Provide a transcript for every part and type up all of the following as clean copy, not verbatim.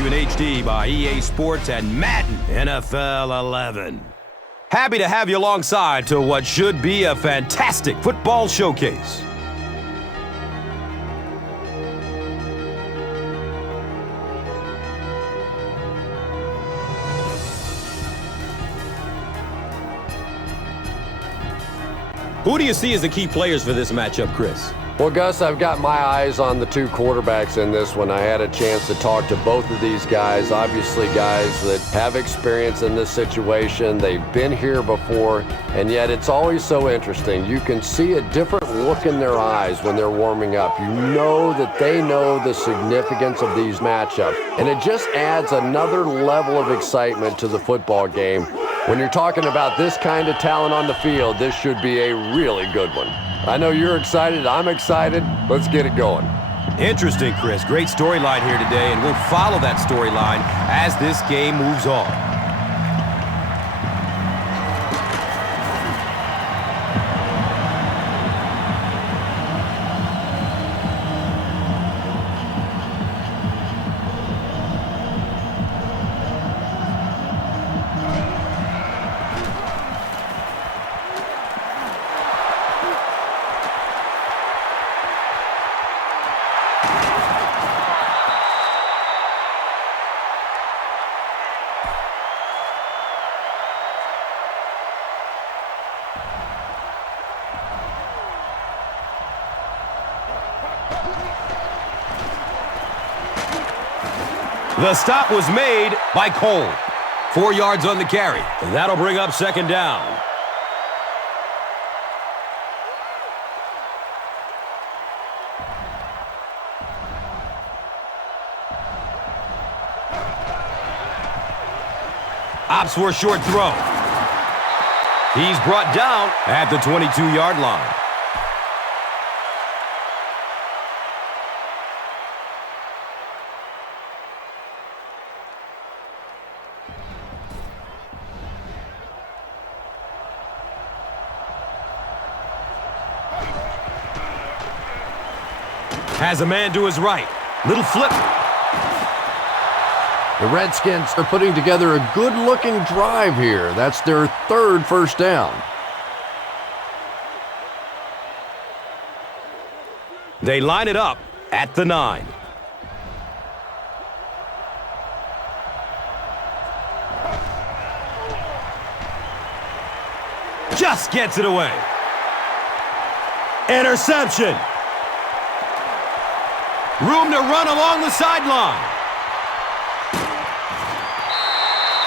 to you in HD by EA Sports and Madden NFL 11. Happy to have you alongside to what should be a fantastic football showcase. Who do you see as the key players for this matchup, Chris? Well, Gus, I've got my eyes on the two quarterbacks in this one. I had a chance to talk to both of these guys, obviously guys that have experience in this situation. They've been here before, and yet it's always so interesting. You can see a different look in their eyes when they're warming up. You know that they know the significance of these matchups, and it just adds another level of excitement to the football game. When you're talking about this kind of talent on the field, this should be a really good one. I know you're excited. I'm excited. Let's get it going. Interesting, Chris. Great storyline here today, and we'll follow that storyline as this game moves on. The stop was made by Cole. 4 yards on the carry. And that'll bring up second down. Opts for a short throw. He's brought down at the 22-yard line. Has a man to his right. Little flip. The Redskins are putting together a good-looking drive here. That's their third first down. They line it up at the 9. Just gets it away. Interception. Room to run along the sideline.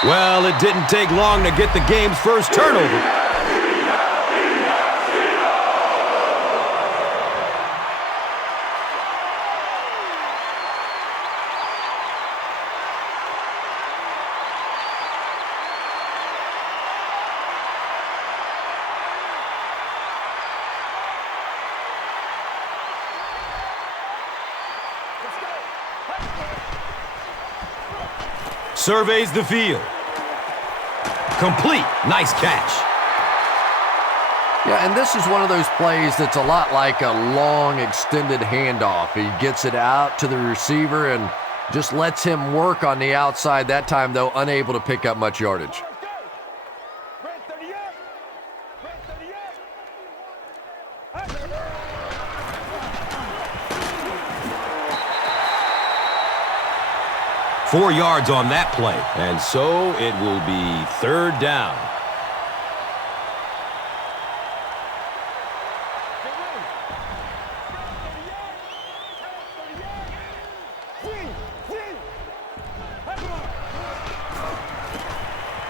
Well, it didn't take long to get the game's first turnover. Surveys the field. Complete. Nice catch. Yeah, and this is one of those plays that's a lot like a long, extended handoff. He gets it out to the receiver and just lets him work on the outside. That time, though, unable to pick up much yardage. Four yards on that play, and so it will be third down.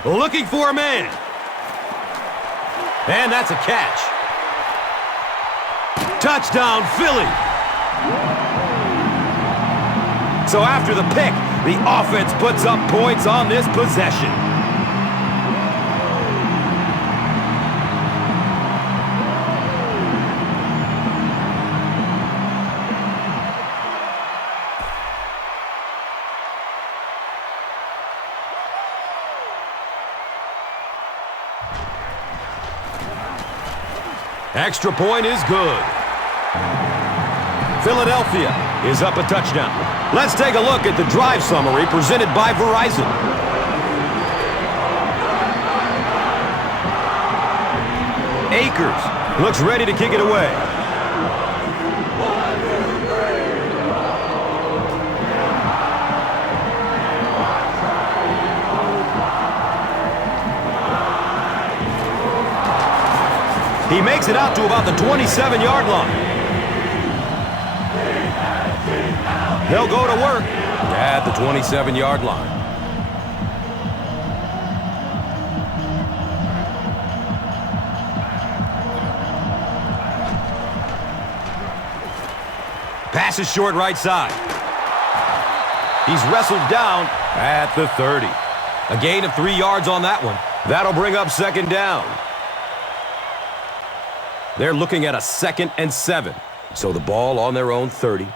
Looking for a man. And that's a catch. Touchdown, Philly. So after the pick, the offense puts up points on this possession. Extra point is good. Philadelphia is up a touchdown. Let's take a look at the drive summary presented by Verizon. Akers looks ready to kick it away. He makes it out to about the 27-yard line. They'll go to work at the 27-yard line. Pass is short right side. He's wrestled down at the 30. A gain of 3 yards on that one. That'll bring up second down. They're looking at a 2nd and 7. So the ball on their own 30.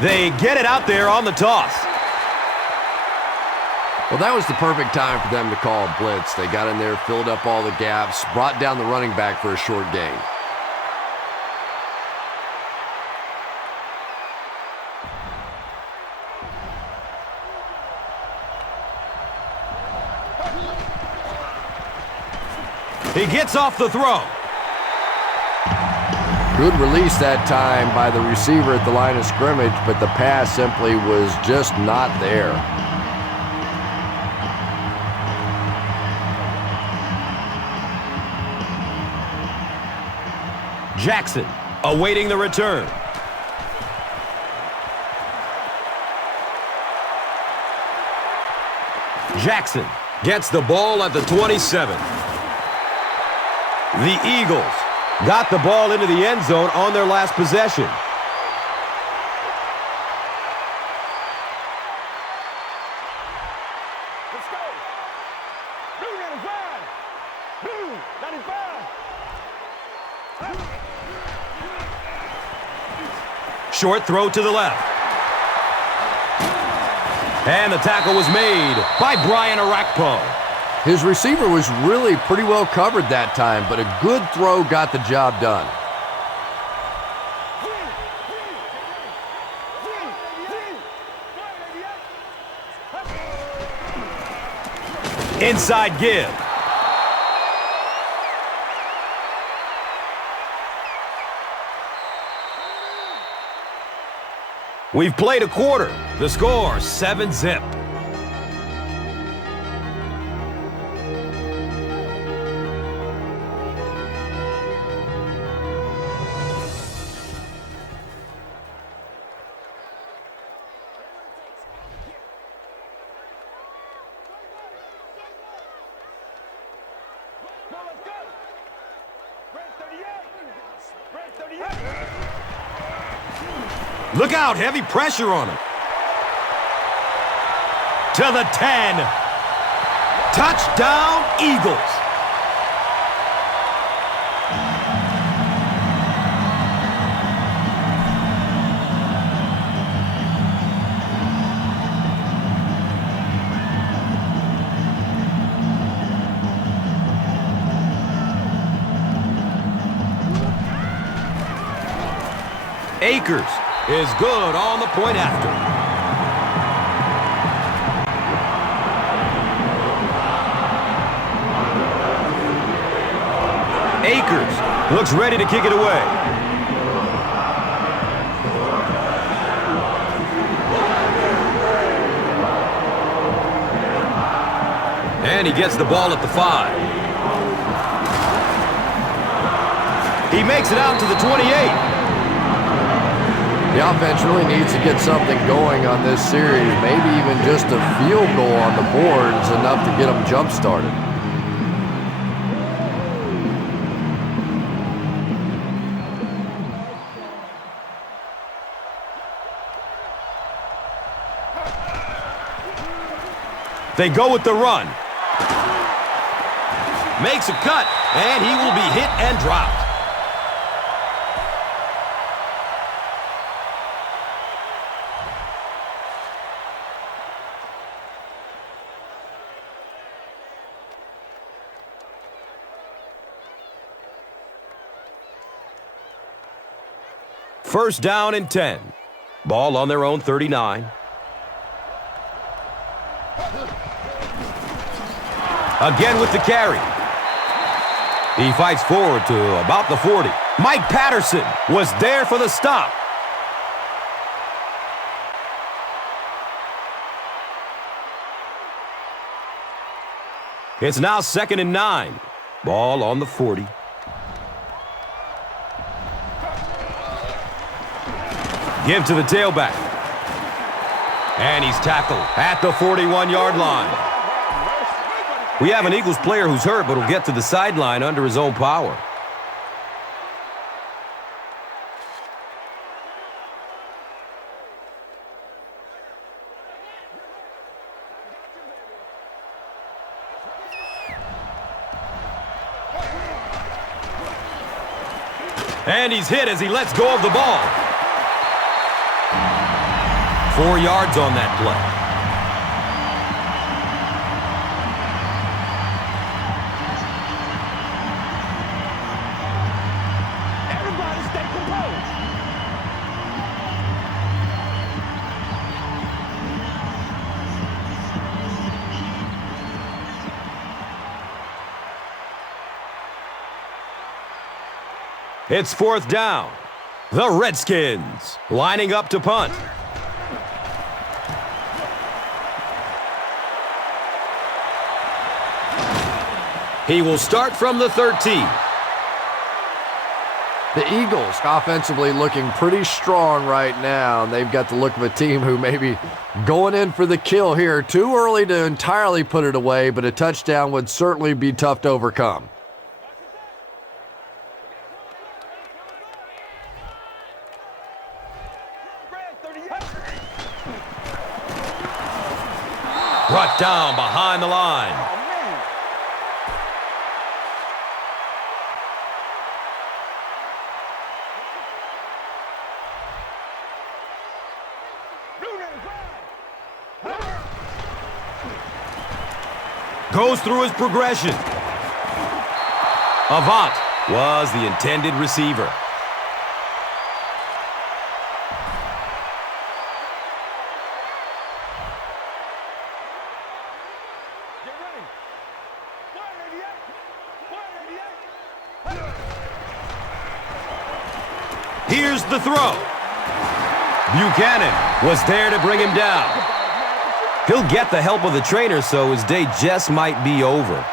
They get it out there on the toss. Well, that was the perfect time for them to call a blitz. They got in there, filled up all the gaps, brought down the running back for a short gain. He gets off the throw. Good release that time by the receiver at the line of scrimmage, but the pass simply was just not there. Jackson awaiting the return. Jackson gets the ball at the 27. The Eagles got the ball into the end zone on their last possession. Let's go. Blue 95. Blue 95. Short throw to the left. And the tackle was made by Brian Arakpo. His receiver was really pretty well covered that time, but a good throw got the job done. Inside give. We've played a quarter. The score, 7-zip. Look out, heavy pressure on him. To the 10. Touchdown, Eagles. Akers is good on the point after. Akers looks ready to kick it away. And he gets the ball at the 5. He makes it out to the 28. The offense really needs to get something going on this series. Maybe even just a field goal on the board is enough to get them jump-started. They go with the run. Makes a cut, and he will be hit and dropped. First down and 10. Ball on their own 39. Again with the carry. He fights forward to about the 40. Mike Patterson was there for the stop. It's now 2nd and 9. Ball on the 40. Give to the tailback. And he's tackled at the 41-yard line. We have an Eagles player who's hurt, but will get to the sideline under his own power. And he's hit as he lets go of the ball. 4 yards on that play. Everybody stay composed. It's 4th down. The Redskins lining up to punt. He will start from the 13. The Eagles offensively looking pretty strong right now, and they've got the look of a team who may be going in for the kill here. Too early to entirely put it away, but a touchdown would certainly be tough to overcome. Brought down behind the line. Goes through his progression. Avant was the intended receiver. Here's the throw. Buchanan was there to bring him down. He'll get the help of the trainer, so his day just might be over.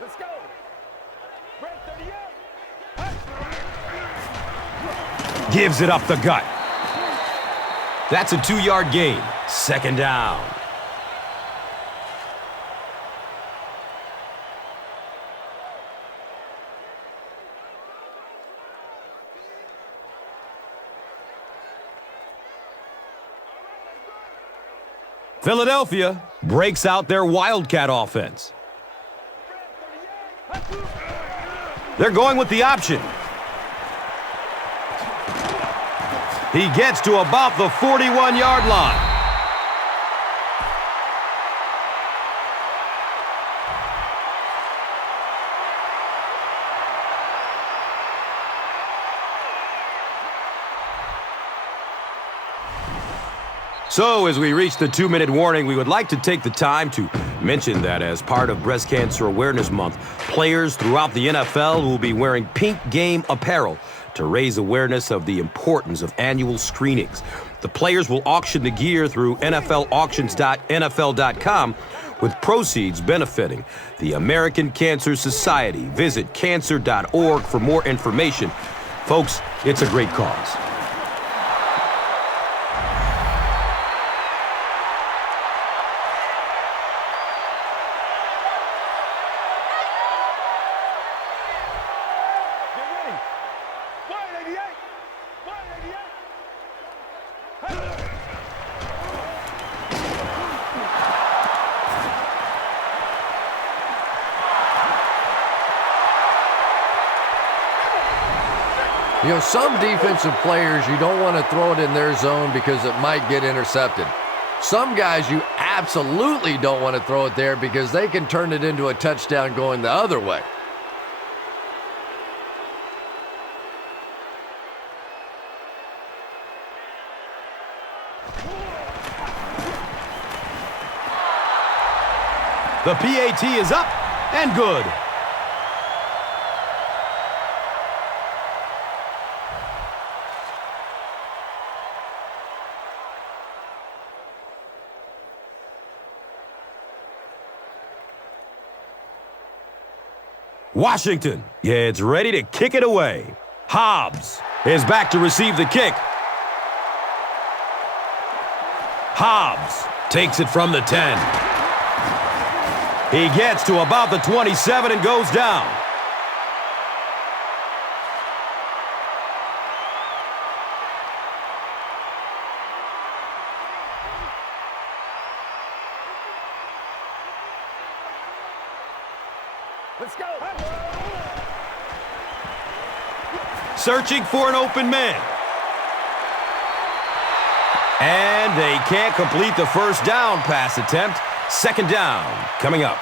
Let's go. Gives it up the gut. That's a 2-yard gain. 2nd down. Philadelphia breaks out their Wildcat offense. They're going with the option. He gets to about the 41-yard line. So, as we reach the 2-minute warning, we would like to take the time to mention that as part of Breast Cancer Awareness Month, players throughout the NFL will be wearing pink game apparel to raise awareness of the importance of annual screenings. The players will auction the gear through NFLauctions.nfl.com, with proceeds benefiting the American Cancer Society. Visit cancer.org for more information. Folks, it's a great cause. You know, some defensive players, you don't want to throw it in their zone because it might get intercepted. Some guys, you absolutely don't want to throw it there because they can turn it into a touchdown going the other way. The PAT is up and good. Washington, it's ready to kick it away. Hobbs is back to receive the kick. Hobbs takes it from the 10. He gets to about the 27 and goes down. Let's go. Searching for an open man. And they can't complete the first down pass attempt. Second down coming up.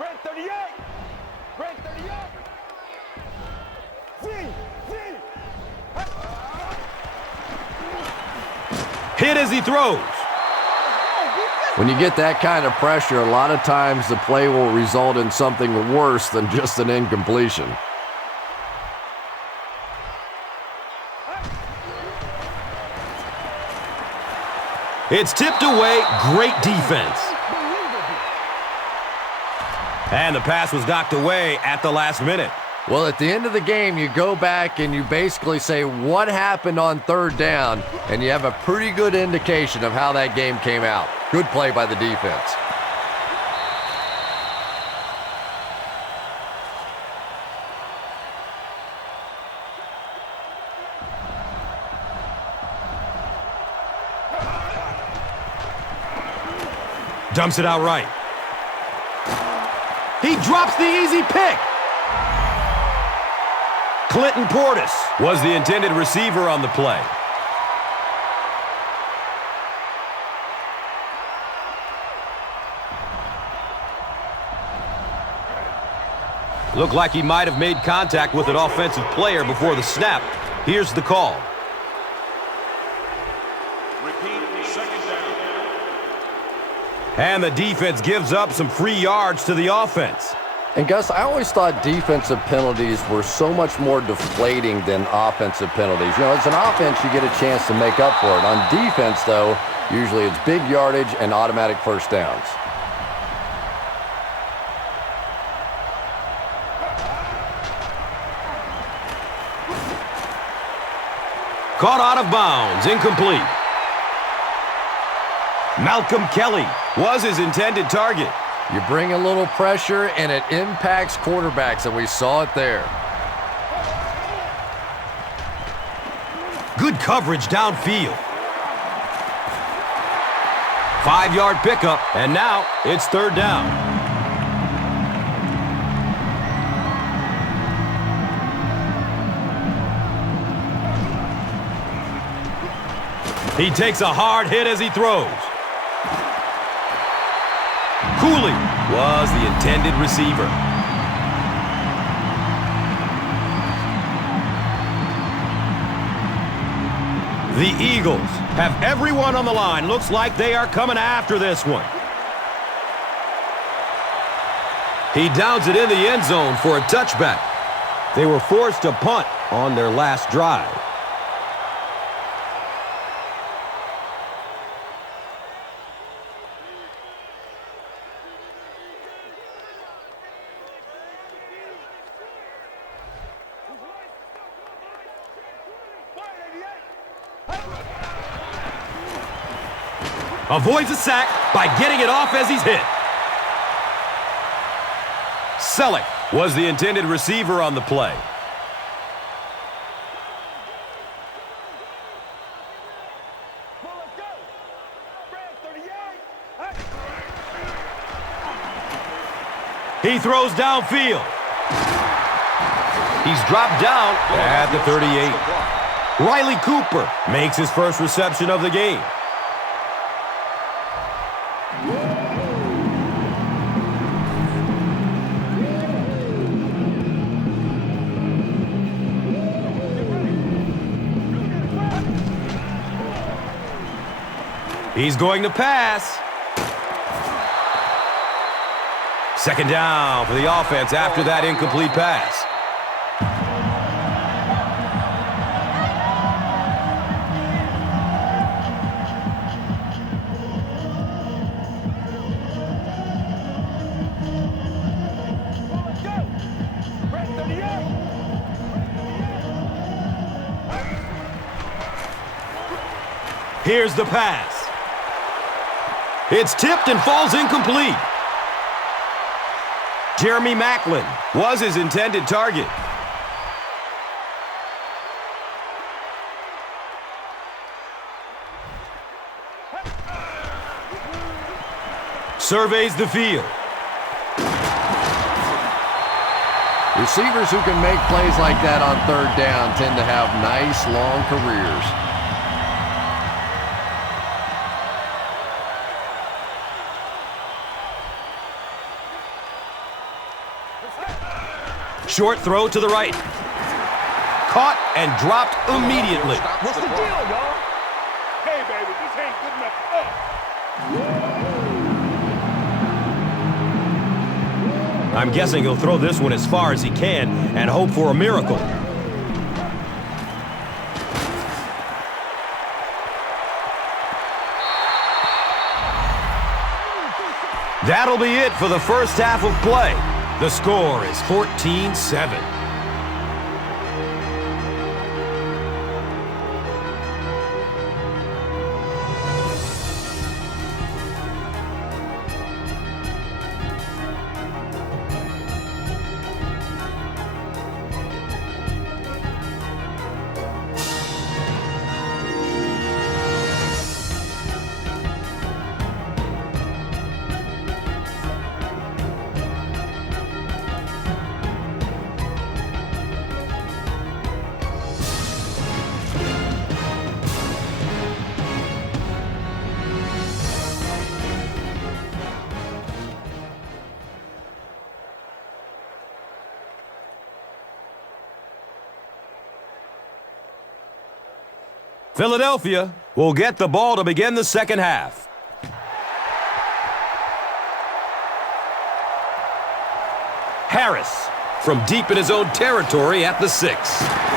Red 38. Red 38. Hit as he throws. When you get that kind of pressure, a lot of times the play will result in something worse than just an incompletion. It's tipped away. Great defense. And the pass was knocked away at the last minute. Well, at the end of the game, you go back and you basically say what happened on third down, and you have a pretty good indication of how that game came out. Good play by the defense. Dumps it out right. He drops the easy pick. Clinton Portis was the intended receiver on the play. Looked like he might have made contact with an offensive player before the snap. Here's the call. And the defense gives up some free yards to the offense. And Gus, I always thought defensive penalties were so much more deflating than offensive penalties. You know, as an offense, you get a chance to make up for it. On defense, though, usually it's big yardage and automatic first downs. Caught out of bounds, incomplete. Malcolm Kelly was his intended target. You bring a little pressure, and it impacts quarterbacks, and we saw it there. Good coverage downfield. 5-yard pickup, and now it's third down. He takes a hard hit as he throws. Cooley was the intended receiver. The Eagles have everyone on the line. Looks like they are coming after this one. He downs it in the end zone for a touchback. They were forced to punt on their last drive. Avoids a sack by getting it off as he's hit. Selleck was the intended receiver on the play. He throws downfield. He's dropped down at the 38. Riley Cooper makes his first reception of the game. He's going to pass. Second down for the offense after that incomplete pass. Here's the pass. It's tipped and falls incomplete. Jeremy Maclin was his intended target. Surveys the field. Receivers who can make plays like that on third down tend to have nice, long careers. Short throw to the right. Caught and dropped immediately. What's the deal, y'all? Hey, baby, this ain't good enough for us. I'm guessing he'll throw this one as far as he can and hope for a miracle. That'll be it for the first half of play. The score is 14-7. Philadelphia will get the ball to begin the second half. Harris from deep in his own territory at the 6.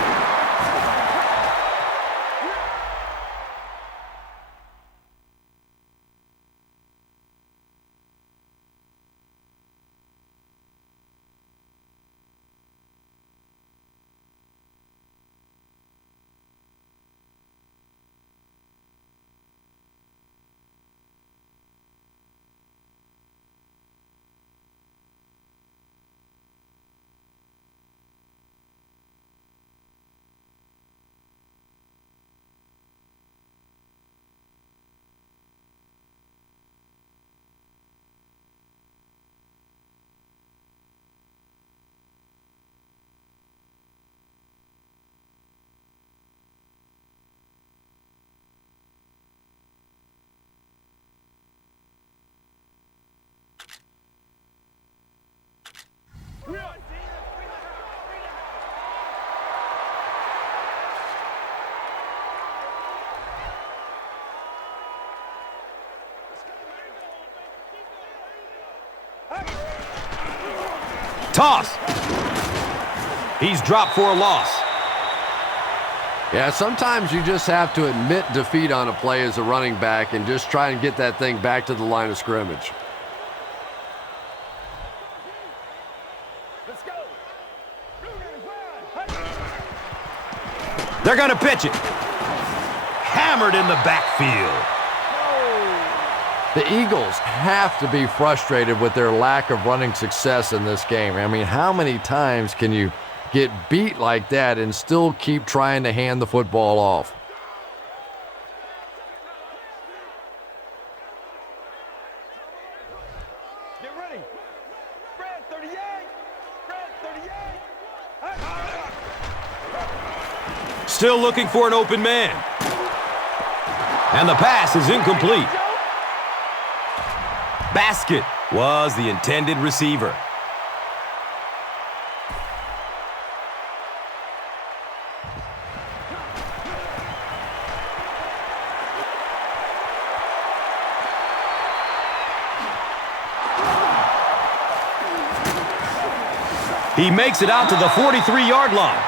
Toss. He's dropped for a loss. Yeah, sometimes you just have to admit defeat on a play as a running back and just try and get that thing back to the line of scrimmage. Let's go. They're going to pitch it. Hammered in the backfield. The Eagles have to be frustrated with their lack of running success in this game. I mean, how many times can you get beat like that and still keep trying to hand the football off? Get ready. Brad 38. Brad 38. still looking for an open man. And the pass is incomplete. Basket was the intended receiver. He makes it out to the 43-yard line.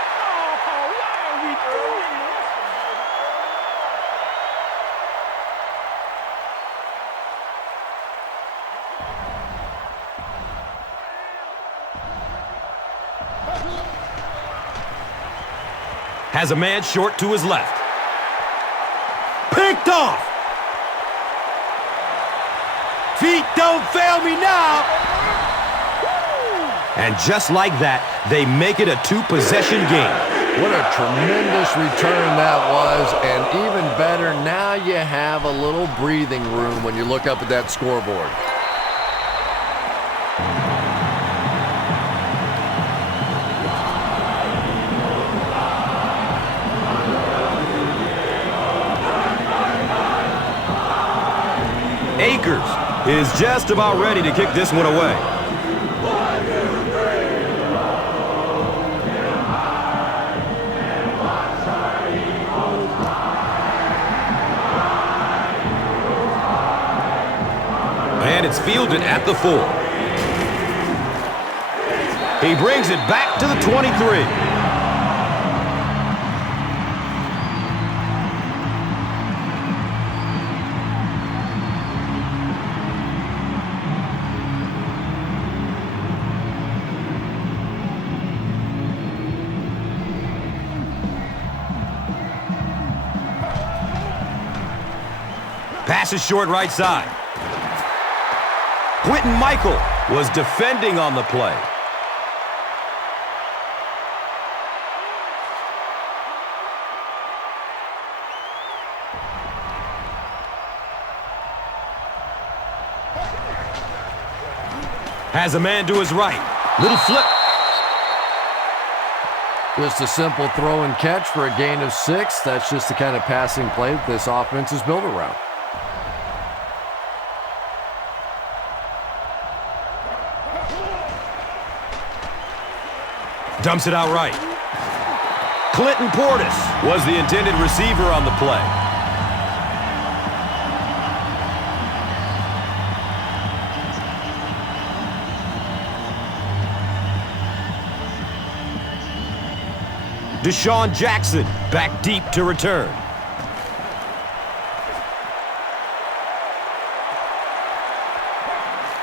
Has a man short to his left. Picked off. Feet don't fail me now. And just like that, they make it a two-possession game. What a tremendous return that was, and even better, now you have a little breathing room when you look up at that scoreboard. Akers is just about ready to kick this one away. And it's fielded at the 4. He brings it back to the 23. Pass is short right side. Quentin Michael was defending on the play. Has a man to his right. Little flip. Just a simple throw and catch for a gain of 6. That's just the kind of passing play that this offense is built around. Dumps it out right. Clinton Portis was the intended receiver on the play. Deshaun Jackson back deep to return.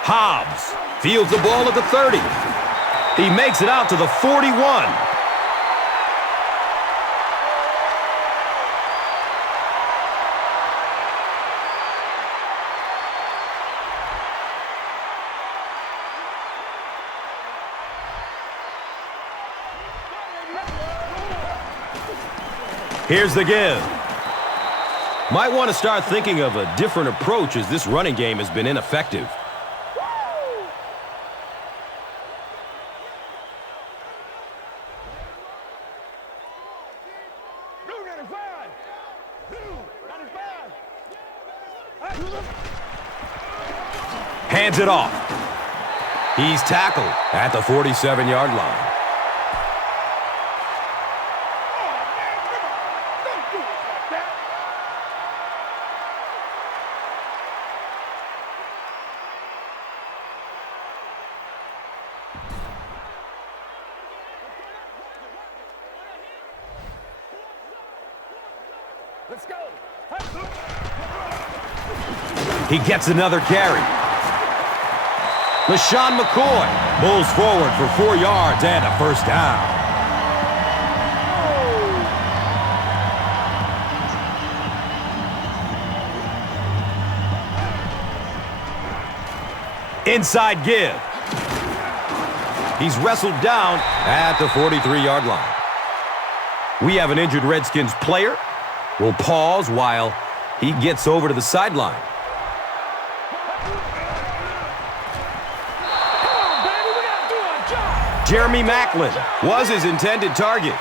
Hobbs fields the ball at the 30. He makes it out to the 41. Here's the give. Might want to start thinking of a different approach as this running game has been ineffective. Hands it off. He's tackled at the 47-yard line. Let's go. He gets another carry. LaShawn McCoy pulls forward for 4 yards and a first down. Inside give. He's wrestled down at the 43-yard line. We have an injured Redskins player. We'll pause while he gets over to the sideline. Jeremy Maclin was his intended target.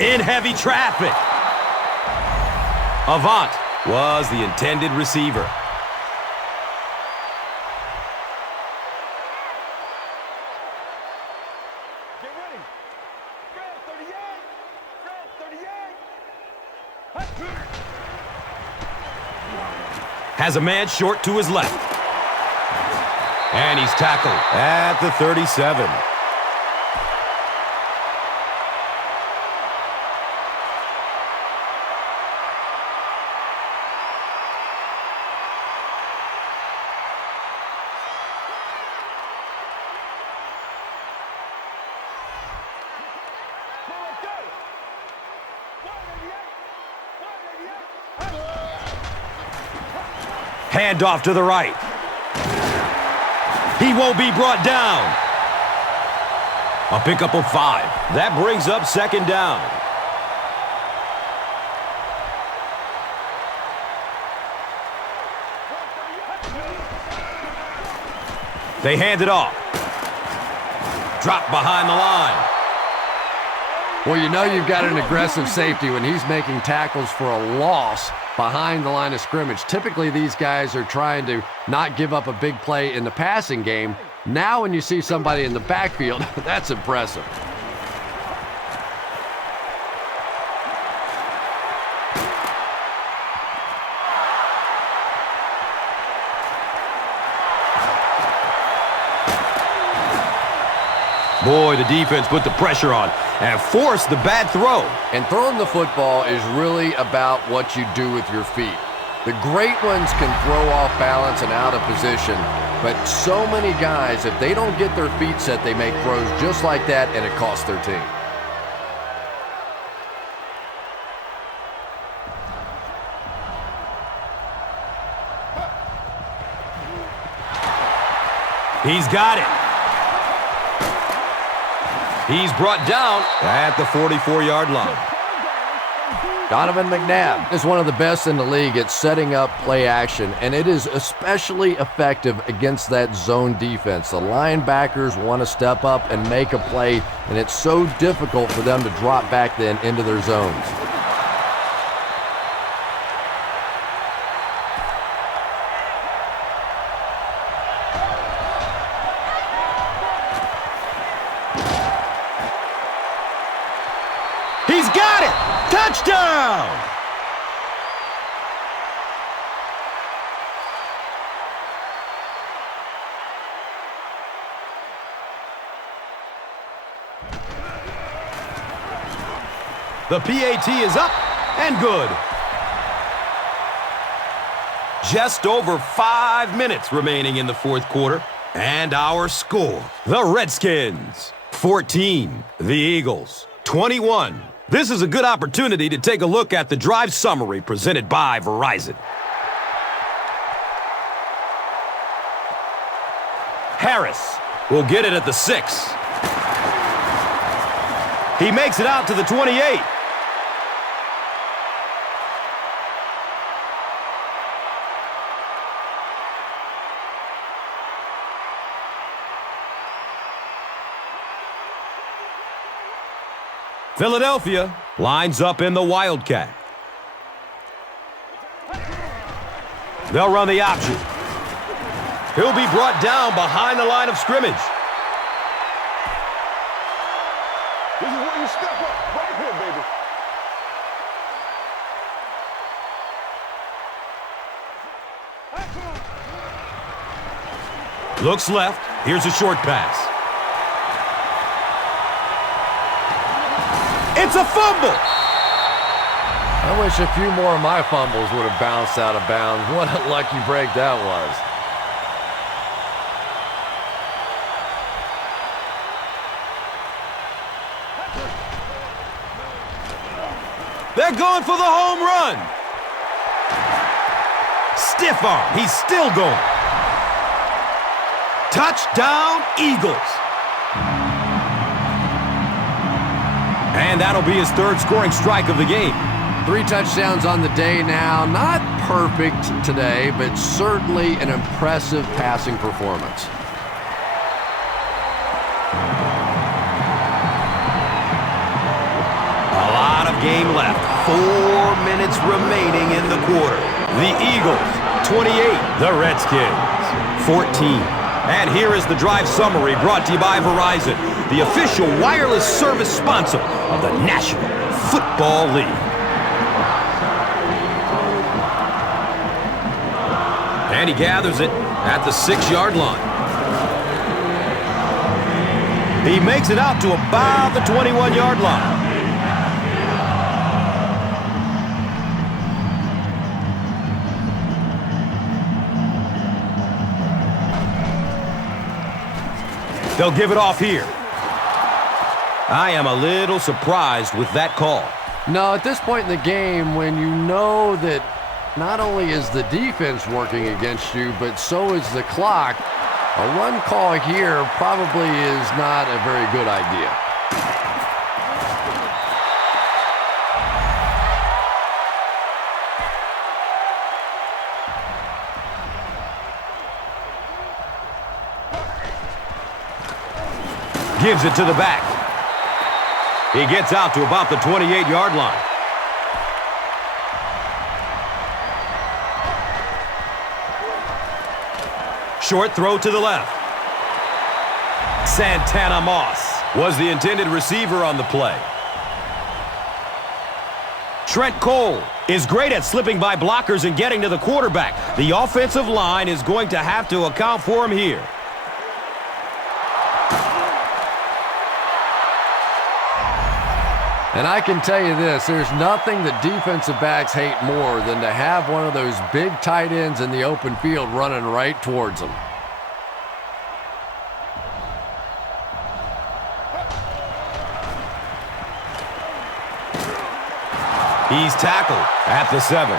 In heavy traffic. Avant was the intended receiver. Get ready. Red 38. Red 38. Has a man short to his left. And he's tackled at the 37. Handoff to the right. He won't be brought down. A pickup of 5. That brings up second down. They hand it off. Drop behind the line. Well, you know you've got an aggressive safety when he's making tackles for a loss behind the line of scrimmage. Typically, these guys are trying to not give up a big play in the passing game. Now when you see somebody in the backfield, that's impressive. Boy, the defense put the pressure on and forced the bad throw. And throwing the football is really about what you do with your feet. The great ones can throw off balance and out of position, but so many guys, if they don't get their feet set, they make throws just like that, and it costs their team. He's got it. He's brought down at the 44-yard line. Donovan McNabb is one of the best in the league at setting up play action, and it is especially effective against that zone defense. The linebackers want to step up and make a play, and it's so difficult for them to drop back then into their zones. He's got it! Touchdown! The PAT is up and good. Just over 5 minutes remaining in the fourth quarter. And our score, the Redskins 14, the Eagles 21. This is a good opportunity to take a look at the drive summary presented by Verizon. Harris will get it at the 6. He makes it out to the 28. Philadelphia lines up in the Wildcat. They'll run the option. He'll be brought down behind the line of scrimmage. This is where you step up. Right here, baby. Looks left. Here's a short pass. It's a fumble! I wish a few more of my fumbles would have bounced out of bounds. What a lucky break that was. They're going for the home run. Stiff arm. He's still going. Touchdown, Eagles. And that'll be his third scoring strike of the game. 3 touchdowns on the day now. Not perfect today, but certainly an impressive passing performance. A lot game left. 4 minutes remaining in the quarter. The Eagles, 28. The Redskins, 14. And here is the drive summary brought to you by Verizon, the official wireless service sponsor of the National Football League. And he gathers it at the 6-yard line. He makes it out to about the 21-yard line. They'll give it off here. I am a little surprised with that call. No, at this point in the game, when you know that not only is the defense working against you, but so is the clock, a run call here probably is not a very good idea. Gives it to the back. He gets out to about the 28-yard line. Short throw to the left. Santana Moss was the intended receiver on the play. Trent Cole is great at slipping by blockers and getting to the quarterback. The offensive line is going to have to account for him here. And I can tell you this, there's nothing that defensive backs hate more than to have one of those big tight ends in the open field running right towards them. He's tackled at the 7.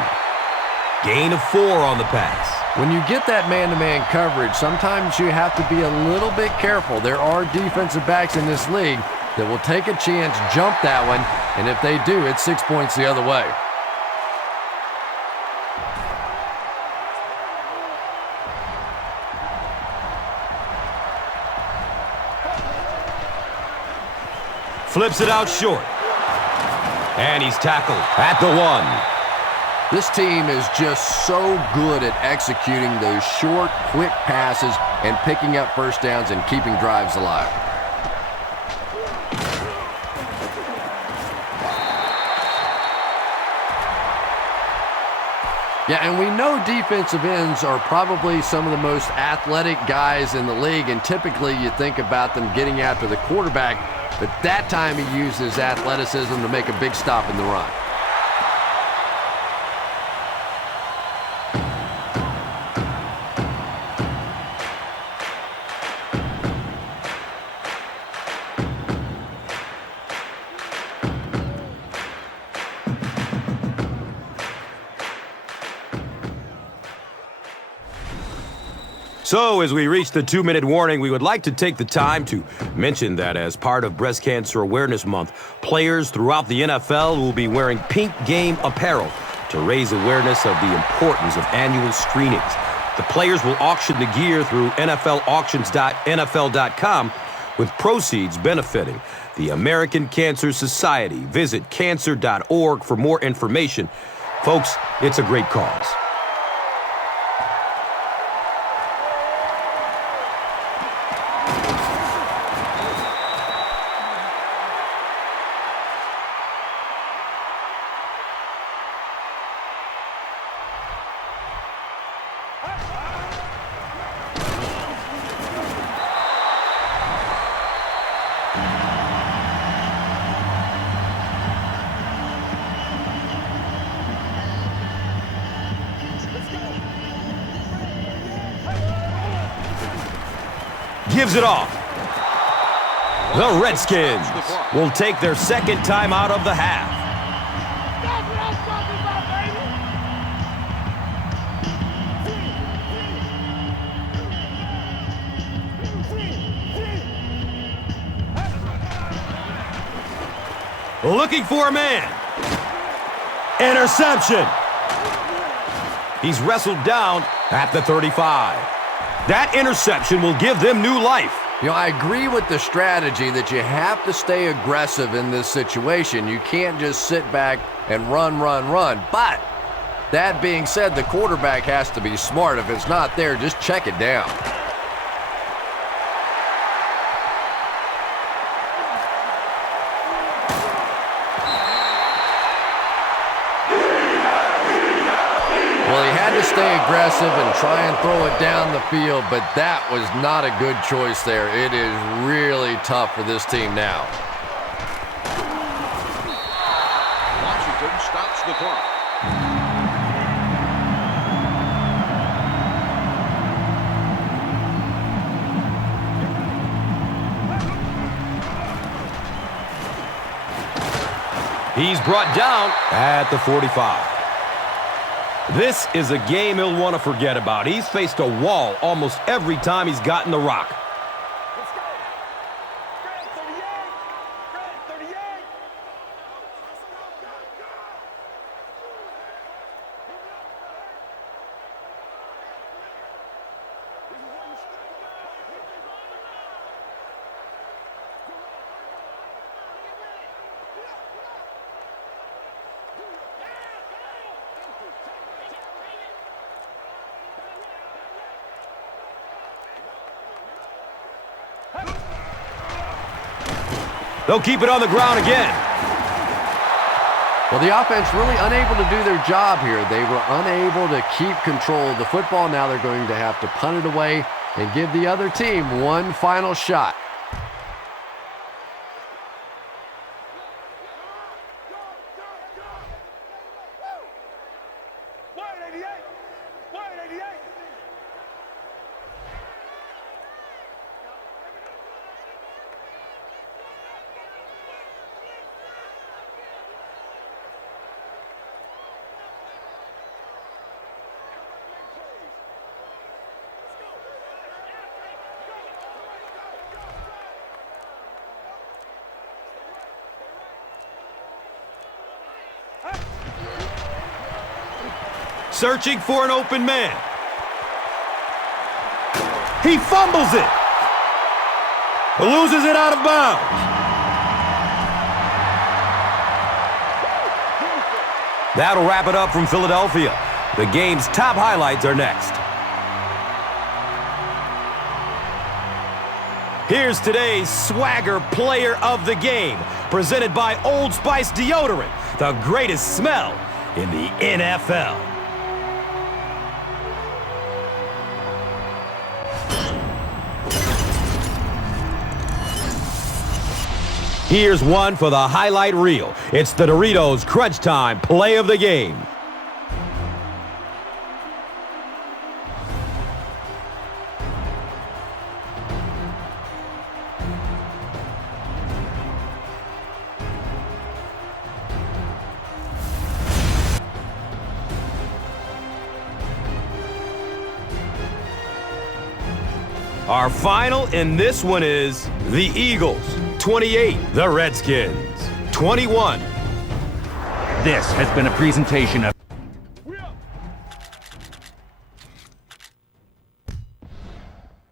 Gain of 4 on the pass. When you get that man-to-man coverage, sometimes you have to be a little bit careful. There are defensive backs in this league that will take a chance, jump that one, and if they do, it's 6 points the other way. Flips it out short. And he's tackled at the 1. This team is just so good at executing those short, quick passes and picking up first downs and keeping drives alive. Yeah, and we know defensive ends are probably some of the most athletic guys in the league, and typically you think about them getting after the quarterback, but that time he used his athleticism to make a big stop in the run. So, as we reach the 2-minute warning, we would like to take the time to mention that as part of Breast Cancer Awareness Month, players throughout the NFL will be wearing pink game apparel to raise awareness of the importance of annual screenings. The players will auction the gear through NFLauctions.nfl.com, with proceeds benefiting the American Cancer Society. Visit cancer.org for more information. Folks, it's a great cause. Gives it off. The Redskins will take their second time out of the half. That's what I'm talking about, baby. Looking for a man. Interception. He's wrestled down at the 35. That interception will give them new life. You know, I agree with the strategy that you have to stay aggressive in this situation. You can't just sit back and run. But that being said, the quarterback has to be smart. If it's not there, just check it down. Well, he had to stay aggressive and try and throw it down the field, but that was not a good choice there. It is really tough for this team now. Washington stops the clock. He's brought down at the 45. This is a game he'll want to forget about. He's faced a wall almost every time he's gotten the rock. Let's go. Fred, 38. Fred, 38. They'll keep it on the ground again. Well, the offense really unable to do their job here. They were unable to keep control of the football. Now they're going to have to punt it away and give the other team one final shot. Searching for an open man. He fumbles it. Loses it out of bounds. That'll wrap it up from Philadelphia. The game's top highlights are next. Here's today's Swagger Player of the Game, presented by Old Spice Deodorant, the greatest smell in the NFL. Here's one for the highlight reel. It's the Doritos Crunch Time Play of the Game. Our final in this one is the Eagles, 28, the Redskins, 21. This has been a presentation of